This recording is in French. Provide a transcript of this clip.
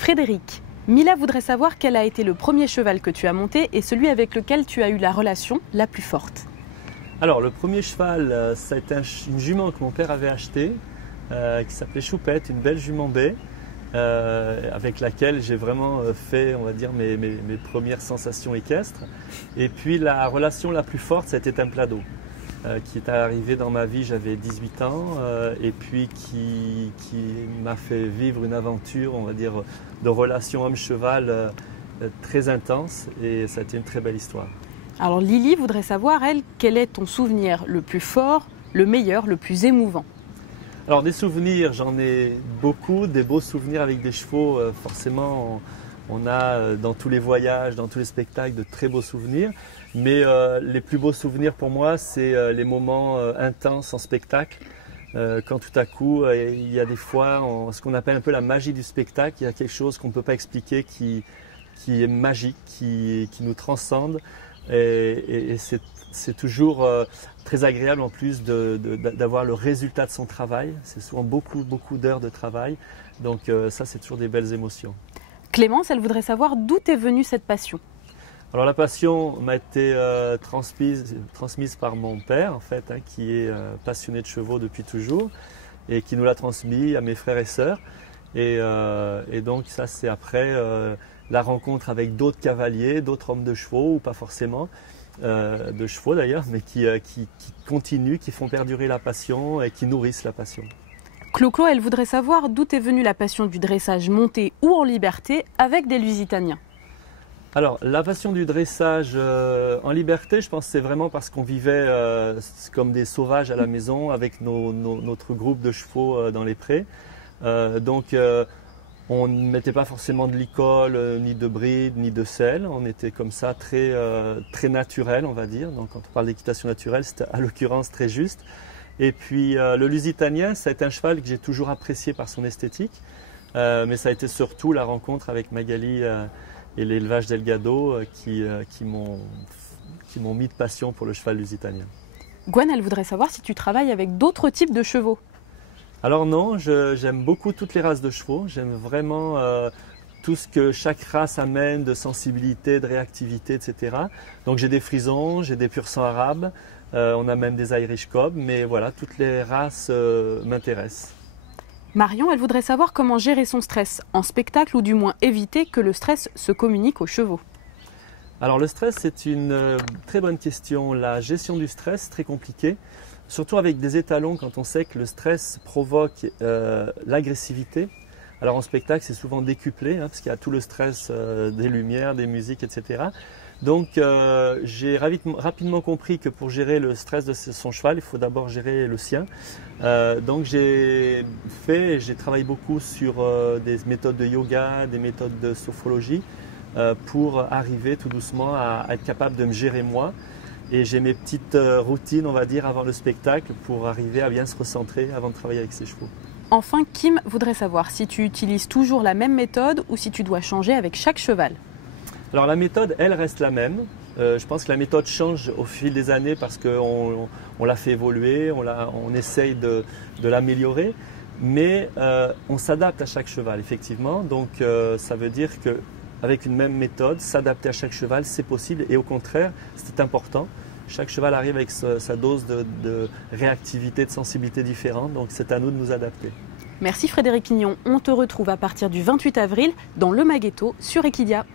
Frédéric, Mila voudrait savoir quel a été le premier cheval que tu as monté et celui avec lequel tu as eu la relation la plus forte. Alors le premier cheval, ça a été une jument que mon père avait achetée, qui s'appelait Choupette, une belle jument baie, avec laquelle j'ai vraiment fait, on va dire, mes premières sensations équestres. Et puis la relation la plus forte, ça a été Templado, qui est arrivé dans ma vie, j'avais 18 ans, et puis qui m'a fait vivre une aventure, on va dire, de relation homme-cheval très intense, et ça a été une très belle histoire. Alors Lily voudrait savoir, elle, quel est ton souvenir le plus fort, le meilleur, le plus émouvant? Alors des souvenirs, j'en ai beaucoup, des beaux souvenirs avec des chevaux, forcément on a dans tous les voyages, dans tous les spectacles de très beaux souvenirs, mais les plus beaux souvenirs pour moi c'est les moments intenses en spectacle, quand tout à coup il y a des fois ce qu'on appelle un peu la magie du spectacle, il y a quelque chose qu'on ne peut pas expliquer qui est magique, qui nous transcende. Et c'est toujours très agréable en plus d'avoir le résultat de son travail. C'est souvent beaucoup d'heures de travail. Donc ça, c'est toujours des belles émotions. Clémence, elle voudrait savoir d'où est venue cette passion. Alors la passion m'a été transmise par mon père, en fait, qui est passionné de chevaux depuis toujours et qui nous l'a transmis à mes frères et sœurs. Et donc ça, c'est après la rencontre avec d'autres cavaliers, d'autres hommes de chevaux, ou pas forcément de chevaux d'ailleurs, mais qui continuent, qui font perdurer la passion et qui nourrissent la passion. Clo-Clo, elle voudrait savoir d'où est venue la passion du dressage monté ou en liberté avec des Lusitaniens. Alors la passion du dressage en liberté, je pense que c'est vraiment parce qu'on vivait comme des sauvages à la maison avec notre groupe de chevaux dans les prés. On ne mettait pas forcément de licol, ni de bride, ni de selle. On était comme ça très naturel, on va dire. Donc quand on parle d'équitation naturelle, c'était à l'occurrence très juste. Et puis le Lusitanien, ça a été un cheval que j'ai toujours apprécié par son esthétique. Mais ça a été surtout la rencontre avec Magali et l'élevage Delgado qui m'ont mis de passion pour le cheval Lusitanien. Gwen, elle voudrait savoir si tu travailles avec d'autres types de chevaux. Alors non, j'aime beaucoup toutes les races de chevaux. J'aime vraiment tout ce que chaque race amène de sensibilité, de réactivité, etc. Donc j'ai des frisons, j'ai des pur sang arabes, on a même des Irish Cob, mais voilà, toutes les races m'intéressent. Marion, elle voudrait savoir comment gérer son stress en spectacle ou du moins éviter que le stress se communique aux chevaux. Alors le stress, c'est une très bonne question. La gestion du stress, très compliquée. Surtout avec des étalons, quand on sait que le stress provoque l'agressivité. Alors en spectacle, c'est souvent décuplé, parce qu'il y a tout le stress des lumières, des musiques, etc. Donc j'ai rapidement compris que pour gérer le stress de son cheval, il faut d'abord gérer le sien. Donc j'ai travaillé beaucoup sur des méthodes de yoga, des méthodes de sophrologie, pour arriver tout doucement à être capable de me gérer moi. Et j'ai mes petites routines, on va dire, avant le spectacle pour arriver à bien se recentrer avant de travailler avec ses chevaux. Enfin, Kim voudrait savoir si tu utilises toujours la même méthode ou si tu dois changer avec chaque cheval. Alors la méthode, elle reste la même. Je pense que la méthode change au fil des années parce qu'on l'a fait évoluer, on essaye de l'améliorer. Mais on s'adapte à chaque cheval, effectivement. Donc ça veut dire que avec une même méthode, s'adapter à chaque cheval, c'est possible et au contraire, c'est important. Chaque cheval arrive avec sa dose de réactivité, de sensibilité différente, donc c'est à nous de nous adapter. Merci Frédéric Quignon, on te retrouve à partir du 28 avril dans le Maghetto sur Equidia.